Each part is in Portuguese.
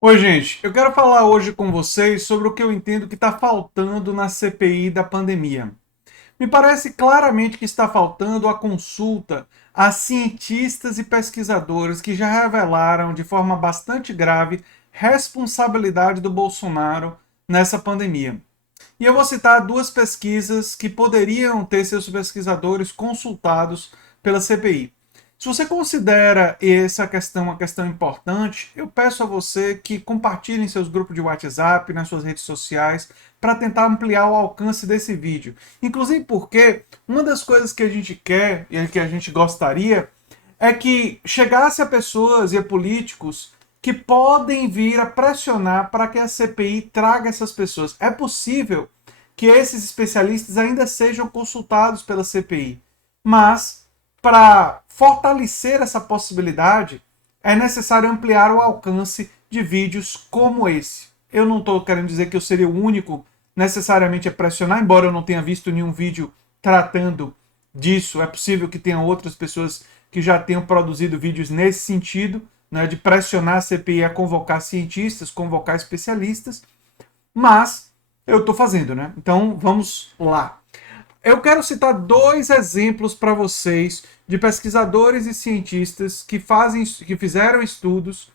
Oi, gente. Eu quero falar hoje com vocês sobre o que eu entendo que está faltando na CPI da pandemia. Me parece claramente que está faltando a consulta a cientistas e pesquisadores que já revelaram de forma bastante grave responsabilidade do Bolsonaro nessa pandemia. E eu vou citar duas pesquisas que poderiam ter seus pesquisadores consultados pela CPI. Se você considera essa questão uma questão importante, eu peço a você que compartilhe em seus grupos de WhatsApp, nas suas redes sociais, para tentar ampliar o alcance desse vídeo. Inclusive porque uma das coisas que a gente quer e que a gente gostaria é que chegasse a pessoas e a políticos que podem vir a pressionar para que a CPI traga essas pessoas. É possível que esses especialistas ainda sejam consultados pela CPI, mas para fortalecer essa possibilidade é necessário ampliar o alcance de vídeos como esse. Eu não estou querendo dizer que eu seria o único necessariamente a pressionar, embora eu não tenha visto nenhum vídeo tratando disso. É possível que tenha outras pessoas que já tenham produzido vídeos nesse sentido, né, de pressionar a CPI a convocar cientistas, convocar especialistas, mas eu estou fazendo, né? Então vamos lá. Eu quero citar dois exemplos para vocês de pesquisadores e cientistas que fizeram estudos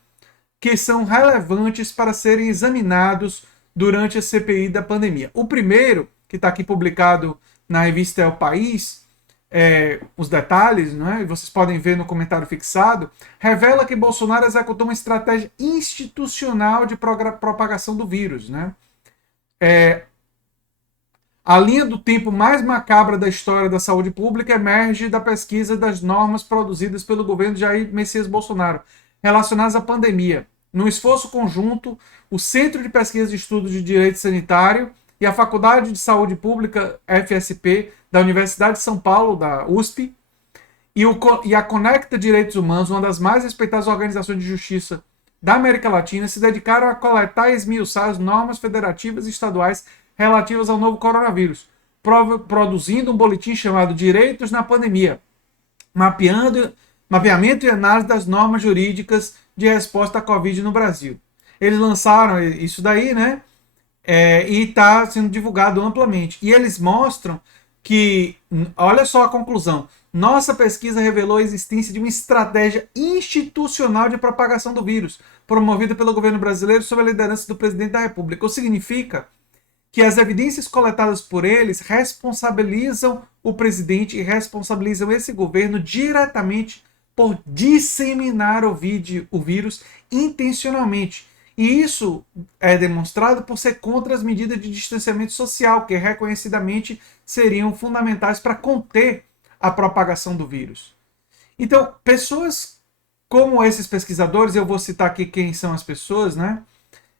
que são relevantes para serem examinados durante a CPI da pandemia. O primeiro, que está aqui publicado na revista É o País, os detalhes, não é? Vocês podem ver no comentário fixado, revela que Bolsonaro executou uma estratégia institucional de propagação do vírus. Né? A linha do tempo mais macabra da história da saúde pública emerge da pesquisa das normas produzidas pelo governo de Jair Messias Bolsonaro, relacionadas à pandemia. Num esforço conjunto, o Centro de Pesquisa e Estudos de Direito Sanitário e a Faculdade de Saúde Pública, FSP, da Universidade de São Paulo, da USP, e a Conecta Direitos Humanos, uma das mais respeitadas organizações de justiça da América Latina, se dedicaram a coletar e esmiuçar as normas federativas e estaduais relativas ao novo coronavírus, produzindo um boletim chamado Direitos na Pandemia, mapeamento e análise das normas jurídicas de resposta à Covid no Brasil. Eles lançaram isso daí, né? E está sendo divulgado amplamente. E eles mostram que, olha só a conclusão, nossa pesquisa revelou a existência de uma estratégia institucional de propagação do vírus, promovida pelo governo brasileiro sob a liderança do presidente da República. O que significa que as evidências coletadas por eles responsabilizam o presidente e responsabilizam esse governo diretamente por disseminar o vírus intencionalmente. E isso é demonstrado por ser contra as medidas de distanciamento social, que reconhecidamente seriam fundamentais para conter a propagação do vírus. Então, pessoas como esses pesquisadores, eu vou citar aqui quem são as pessoas, né?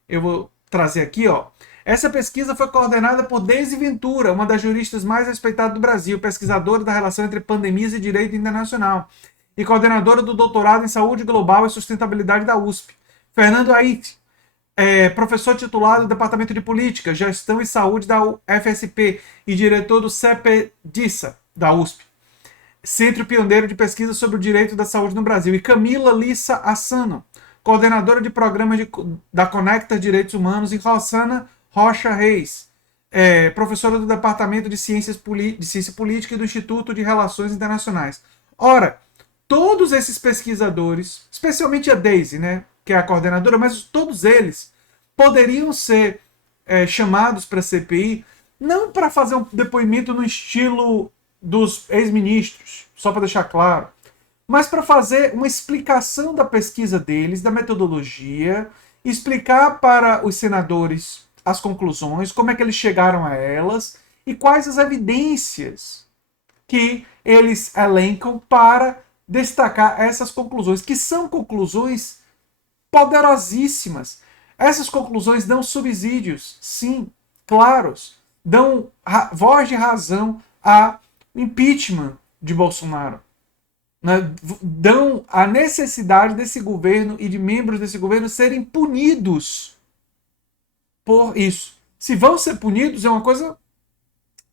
Eu vou trazer aqui, ó. Essa pesquisa foi coordenada por Deise Ventura, uma das juristas mais respeitadas do Brasil, pesquisadora da relação entre pandemias e direito internacional, e coordenadora do doutorado em saúde global e sustentabilidade da USP. Fernando Aite, professor titular do Departamento de Política, Gestão e Saúde da FSP e diretor do CEPEDISA, da USP. Centro Pioneiro de Pesquisa sobre o Direito da Saúde no Brasil, e Camila Lissa Assano, coordenadora de programas da Conecta Direitos Humanos, e Rosana Rocha Reis, professora do Departamento de Ciência Política e do Instituto de Relações Internacionais. Ora, todos esses pesquisadores, especialmente a Daisy, né, que é a coordenadora, mas todos eles poderiam ser chamados para a CPI, não para fazer um depoimento no estilo dos ex-ministros, só para deixar claro, mas para fazer uma explicação da pesquisa deles, da metodologia, explicar para os senadores as conclusões, como é que eles chegaram a elas e quais as evidências que eles elencam para destacar essas conclusões, que são conclusões poderosíssimas. Essas conclusões dão subsídios, sim, claros, dão voz de razão ao impeachment de Bolsonaro. Né? Dão a necessidade desse governo e de membros desse governo serem punidos por isso. Se vão ser punidos é uma coisa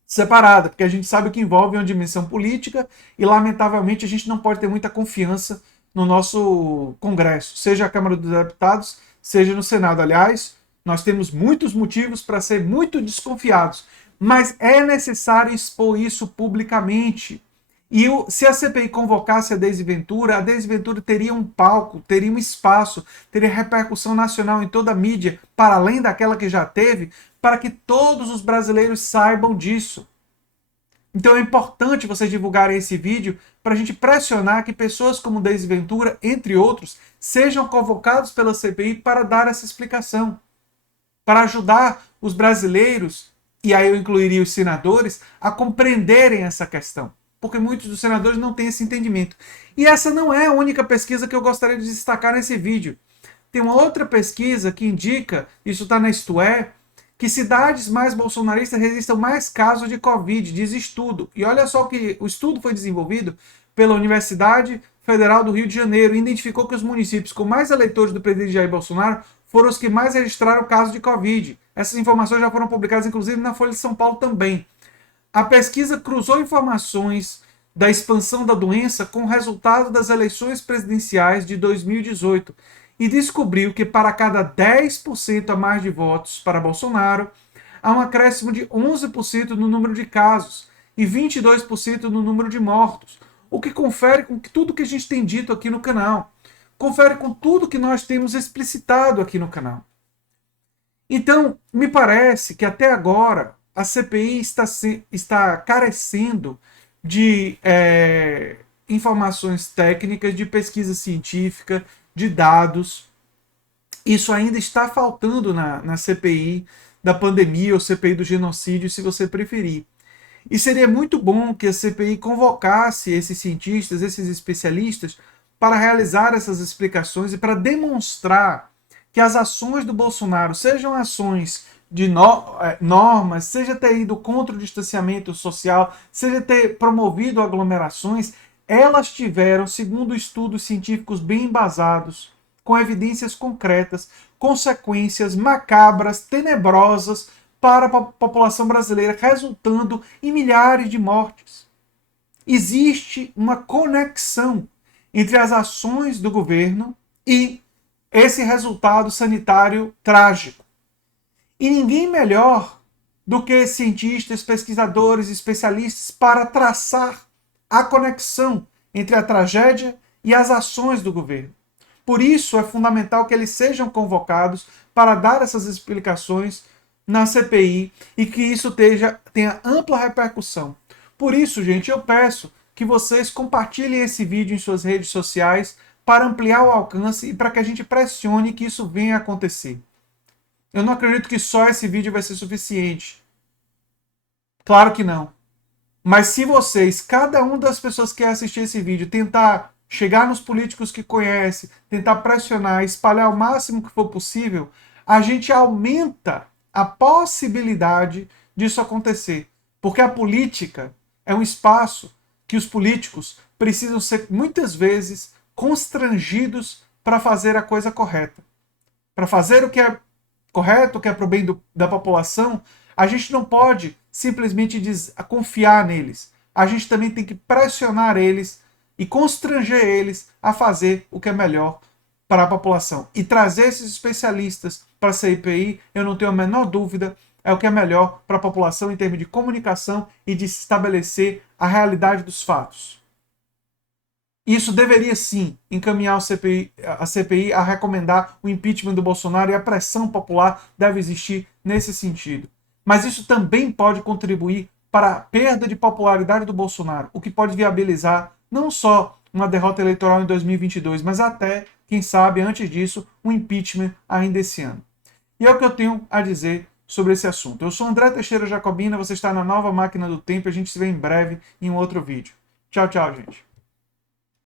separada, porque a gente sabe que envolve uma dimensão política e, lamentavelmente, a gente não pode ter muita confiança no nosso Congresso, seja a Câmara dos Deputados, seja no Senado. Aliás, nós temos muitos motivos para ser muito desconfiados, mas é necessário expor isso publicamente. E se a CPI convocasse a Deise Ventura teria um palco, teria um espaço, teria repercussão nacional em toda a mídia, para além daquela que já teve, para que todos os brasileiros saibam disso. Então é importante vocês divulgarem esse vídeo para a gente pressionar que pessoas como Deise Ventura, entre outros, sejam convocados pela CPI para dar essa explicação, para ajudar os brasileiros, e aí eu incluiria os senadores, a compreenderem essa questão. Porque muitos dos senadores não têm esse entendimento. E essa não é a única pesquisa que eu gostaria de destacar nesse vídeo. Tem uma outra pesquisa que indica, isso está na Isto É, que cidades mais bolsonaristas registram mais casos de Covid, diz estudo. E olha só que o estudo foi desenvolvido pela Universidade Federal do Rio de Janeiro e identificou que os municípios com mais eleitores do presidente Jair Bolsonaro foram os que mais registraram casos de Covid. Essas informações já foram publicadas, inclusive, na Folha de São Paulo também. A pesquisa cruzou informações da expansão da doença com o resultado das eleições presidenciais de 2018 e descobriu que para cada 10% a mais de votos para Bolsonaro, há um acréscimo de 11% no número de casos e 22% no número de mortos, o que confere com tudo que a gente tem dito aqui no canal, confere com tudo que nós temos explicitado aqui no canal. Então, me parece que até agora a CPI está carecendo de informações técnicas, de pesquisa científica, de dados. Isso ainda está faltando na CPI da pandemia ou CPI do genocídio, se você preferir. E seria muito bom que a CPI convocasse esses cientistas, esses especialistas, para realizar essas explicações e para demonstrar que as ações do Bolsonaro, sejam ações de normas, seja ter ido contra o distanciamento social, seja ter promovido aglomerações, elas tiveram, segundo estudos científicos bem embasados, com evidências concretas, consequências macabras, tenebrosas para a população brasileira, resultando em milhares de mortes. Existe uma conexão entre as ações do governo e esse resultado sanitário trágico. E ninguém melhor do que cientistas, pesquisadores, especialistas para traçar a conexão entre a tragédia e as ações do governo. Por isso é fundamental que eles sejam convocados para dar essas explicações na CPI e que isso tenha ampla repercussão. Por isso, gente, eu peço que vocês compartilhem esse vídeo em suas redes sociais para ampliar o alcance e para que a gente pressione que isso venha a acontecer. Eu não acredito que só esse vídeo vai ser suficiente. Claro que não. Mas se vocês, cada uma das pessoas que assistir esse vídeo, tentar chegar nos políticos que conhece, tentar pressionar, espalhar o máximo que for possível, a gente aumenta a possibilidade disso acontecer. Porque a política é um espaço que os políticos precisam ser, muitas vezes, constrangidos para fazer a coisa correta. Para fazer o que é correto, o que é para o bem da população, a gente não pode simplesmente confiar neles. A gente também tem que pressionar eles e constranger eles a fazer o que é melhor para a população. E trazer esses especialistas para a CPI, eu não tenho a menor dúvida, é o que é melhor para a população em termos de comunicação e de estabelecer a realidade dos fatos. Isso deveria sim encaminhar a CPI a recomendar o impeachment do Bolsonaro, e a pressão popular deve existir nesse sentido. Mas isso também pode contribuir para a perda de popularidade do Bolsonaro, o que pode viabilizar não só uma derrota eleitoral em 2022, mas até, quem sabe, antes disso, um impeachment ainda esse ano. E é o que eu tenho a dizer sobre esse assunto. Eu sou André Teixeira Jacobina, você está na Nova Máquina do Tempo, a gente se vê em breve em um outro vídeo. Tchau, tchau, gente.